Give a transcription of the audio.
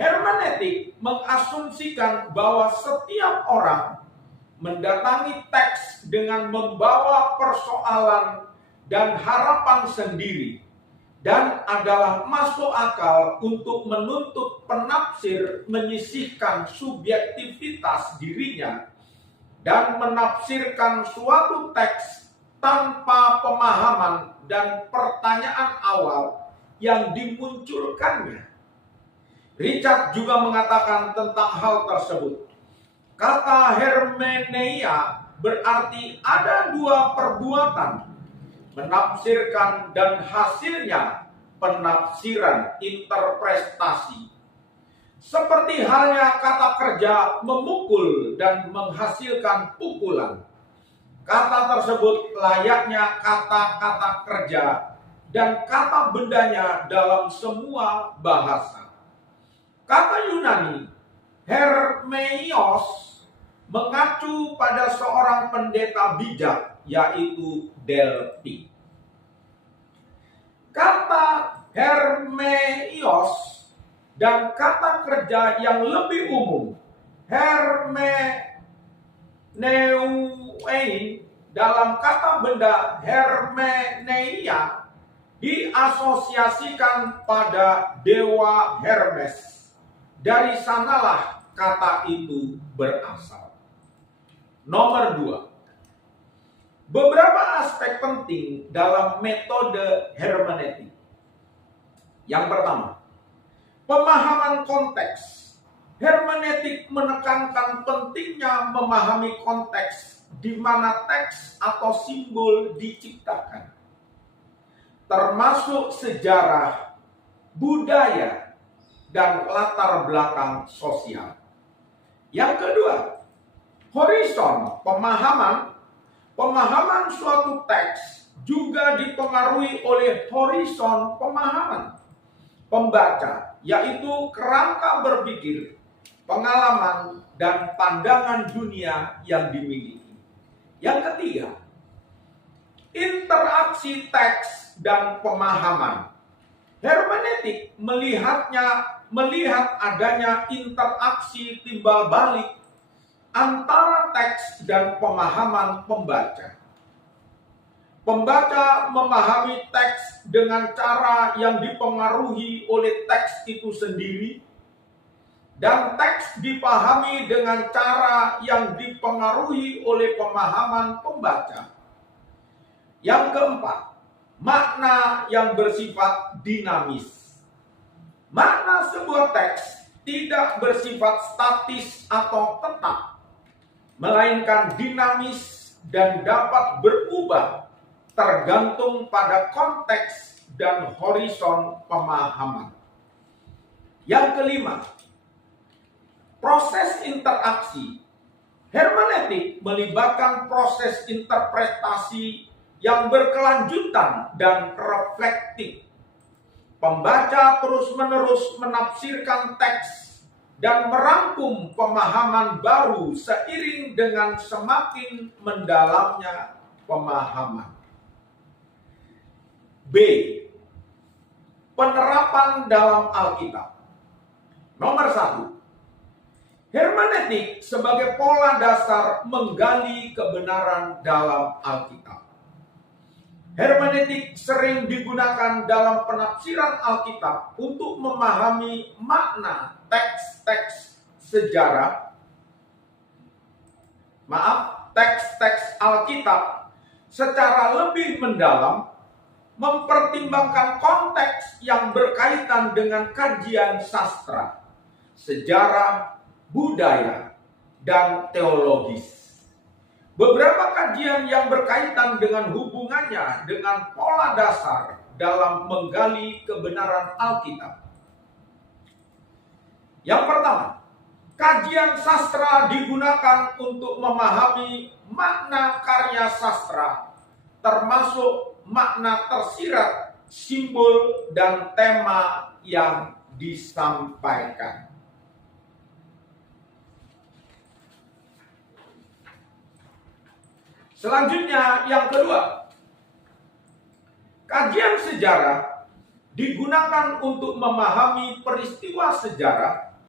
Hermeneutik mengasumsikan bahwa setiap orang mendatangi teks dengan membawa persoalan dan harapan sendiri, dan adalah masuk akal untuk menuntut penafsir menyisihkan subjektivitas dirinya dan menafsirkan suatu teks tanpa pemahaman dan pertanyaan awal yang dimunculkannya. Richard juga mengatakan tentang hal tersebut. Kata hermeneia berarti ada dua perbuatan, menafsirkan dan hasilnya penafsiran, interpretasi. Seperti halnya kata kerja memukul dan menghasilkan pukulan. Kata tersebut layaknya kata-kata kerja dan kata bendanya dalam semua bahasa. Kata Yunani, Hermeios, mengacu pada seorang pendeta bijak, yaitu Delphi. Kata Hermeios dan kata kerja yang lebih umum, Hermeneuein, dalam kata benda Hermeneia, diasosiasikan pada dewa Hermes. Dari sanalah kata itu berasal. Nomor 2. Beberapa aspek penting dalam metode hermeneutik. Yang pertama, pemahaman konteks. Hermeneutik menekankan pentingnya memahami konteks di mana teks atau simbol diciptakan, termasuk sejarah, budaya, dan latar belakang sosial. Yang kedua, horizon pemahaman. Pemahaman suatu teks juga dipengaruhi oleh horizon pemahaman pembaca, yaitu kerangka berpikir, pengalaman, dan pandangan dunia yang dimiliki. Yang ketiga, interaksi teks dan pemahaman. Hermeneutik melihat adanya interaksi timbal balik antara teks dan pemahaman pembaca. Pembaca memahami teks dengan cara yang dipengaruhi oleh teks itu sendiri, dan teks dipahami dengan cara yang dipengaruhi oleh pemahaman pembaca. Yang keempat, makna yang bersifat dinamis. Makna sebuah teks tidak bersifat statis atau tetap, melainkan dinamis dan dapat berubah tergantung pada konteks dan horizon pemahaman. Yang kelima, proses interaksi. Hermeneutik melibatkan proses interpretasi yang berkelanjutan dan reflektif. Pembaca terus-menerus menafsirkan teks dan merangkum pemahaman baru seiring dengan semakin mendalamnya pemahaman. B. Penerapan dalam Alkitab. Nomor 1. Hermeneutik sebagai pola dasar menggali kebenaran dalam Alkitab. Hermeneutik sering digunakan dalam penafsiran Alkitab untuk memahami makna teks-teks sejarah. Teks-teks Alkitab secara lebih mendalam, mempertimbangkan konteks yang berkaitan dengan kajian sastra, sejarah, budaya, dan teologis. Beberapa kajian yang berkaitan dengan hubungannya dengan pola dasar dalam menggali kebenaran Alkitab. Yang pertama, kajian sastra digunakan untuk memahami makna karya sastra, termasuk makna tersirat, simbol, dan tema yang disampaikan. Selanjutnya, yang kedua, kajian sejarah digunakan untuk memahami peristiwa sejarah,